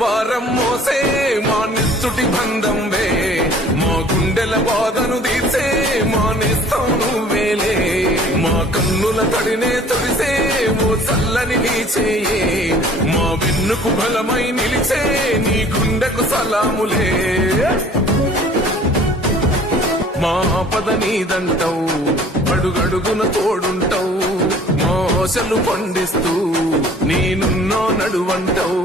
భారం మోసే మా నిస్తుటి బంధం వే, మా గుండెల బాధను తీర్చే మా నేస్తం నువ్వేలే, మా కన్నుల తడినే తొడిసే ఓ చల్లని నీ చేయే, మా వెన్నుకు బలమై నిలిచే నీ గుండెకు సలాములే. మా పద నీదంటావు, అడుగడుగున తోడుంటావు, మా ఆశలు పండిస్తూ నేనున్నో నడువంటావు.